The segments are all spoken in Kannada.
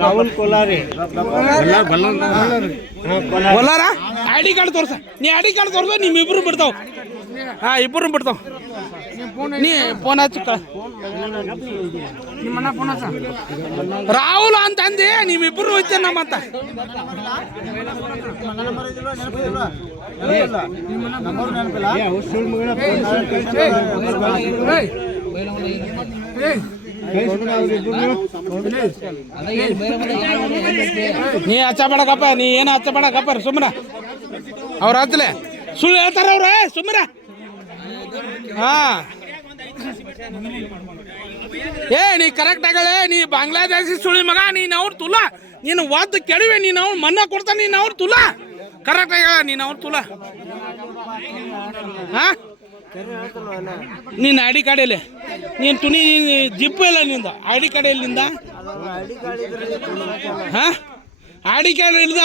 ರಾಹುಲ್ ಕೋಲಾರಿ ಬಲ್ಲಾರ ಐಡಿ ಕಾರ್ಡ್ ತೋರ್ಸ ನೀ ಐಡಿ ಕಾರ್ಡ್ ತೋರ್ಸ ನಿಮ್ಮಿಬ್ರು ಬಿಡ್ತಾವ ಹಾ ಇಬ್ಬರು ಬಿಡ್ತಾವ ನೀ ಫೋನ್ ಹಚ್ಚ ರಾಹುಲ್ ಅಂತ ಅಂದಿ ನೀವಿಬ್ರು ಹೋಯ್ತೇನೆ ನಮ್ಮಂತ ನೀ ಹಚ್ಚಬೇಡಕಪ್ಪ ನೀ ಏನು ಹಚ್ಚಬೇಡಕಪ್ಪ ಸುಮ್ಮನೆ ಅವ್ರ ಹಚ್ಚಲೆ ಸುಳ್ಳು ಹೇಳ್ತಾರ ಅವ್ರ ಸುಮ್ಮನೆ ಹಾ ಏ ನೀ ಕರೆಕ್ಟ್ ಆಗಳೆ ನೀ ಬಾಂಗ್ಲಾದೇಶಿ ಸುಳಿ ಮಗ ನೀನು ಅವ್ರು ತುಲ ನೀನು ಒದ್ದು ಕೆಡವೆ ನೀನು ಅವ್ನು ಮನ್ನ ಕೊಡ್ತಾನೆ ನೀನು ಅವ್ರು ತುಲ ಕರೆಕ್ಟ್ ಆಗಲ್ಲ ನೀನು ಅವ್ರು ತುಲ ಹಾ ನೀನು ಐ ಡಿ ಕಾರ್ಡ್ ಎಲ್ಲಿ ನೀನು ತುನಿ ಜಿಪ್ಪು ಇಲ್ಲ ನಿಂದ ಐ ಡಿ ಕಾರ್ಡ್ ಎಲ್ಲಿಂದ ಹಾ ಐ ಡಿ ಕಾರ್ಡ್ ಇಲ್ದ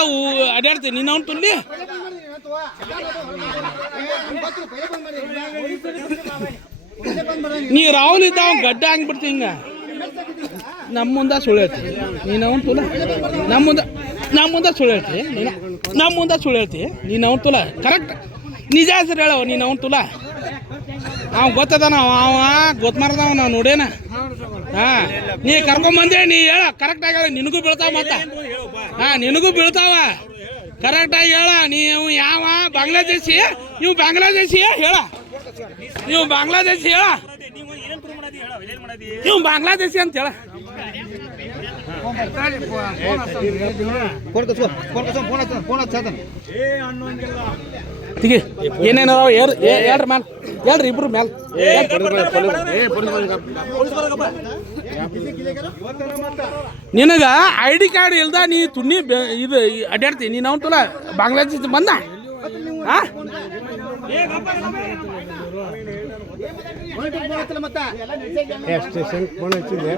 ಅಡ್ಯಾಡ್ತೀನಿ ನೀನು ಅವ್ನು ತುಲ್ಲಿ ನೀ ರಾಹುಲ್ ಇದ್ದ ಅವ್ನು ಗಡ್ಡ ಹಂಗ್ಬಿಡ್ತಿ ಹಿಂಗ ನಮ್ಮ ಮುಂದೆ ಸುಳ್ಳು ಹೇಳ್ತಿ ನೀನು ಅವ್ನು ತುಲ ನಮ್ಮ ಮುಂದೆ ಸುಳ್ಳು ಹೇಳ್ತಿ ನಮ್ಮ ಮುಂದೆ ಸುಳ್ಳು ಹೇಳ್ತಿ ನೀನು ಅವ್ನು ತುಲ ಕರೆಕ್ಟ್ ನಿಜ ಹೆಸರು ಹೇಳವ ನೀನು ಅವ್ನು ತುಲ ಅವ ಗೊತ್ತದಾನ ಅವ ಗೊತ್ತಮಾರ್ದವ ನಾವು ನೋಡೇನ ಹಾ ನೀ ಕರ್ಕೊಂಬಂದೆ ನೀ ಹೇಳ ಕರೆಕ್ಟಾಗಿ ಹೇಳ ನಿನಗೂ ಬೀಳ್ತಾವ ಮತ್ತೆ ಹಾ ನಿನಗೂ ಬೀಳ್ತಾವ ಕರೆಕ್ಟಾಗಿ ಹೇಳ ನೀವು ಯಾವ ಬಾಂಗ್ಲಾದೇಶಿ ನೀವು ಬಾಂಗ್ಲಾದೇಶಿ ಹೇಳ ನೀವು ಬಾಂಗ್ಲಾದೇಶಿ ಹೇಳ ನೀವು ಬಾಂಗ್ಲಾದೇಶಿ ಅಂತ ಹೇಳ ಏನೇನೋ ಹೇಳ್ರಿ ಮ್ಯಾಲ ಹೇಳ್ರಿ ಇಬ್ರು ಮ್ಯಾಲ ನಿನಗ ಐ ಡಿ ಕಾರ್ಡ್ ಇಲ್ದ ನೀ ತುನ್ನಿ ಇದು ಅಡ್ಡಾಡ್ತಿ ನೀನು ಅವ್ನು ತುಲ ಬಾಂಗ್ಲಾದೇಶ ಬಂದ ಹಾ ಸ್ಟೇಷನ್ ಫೋನ್ ಹಚ್ಚಿದೆ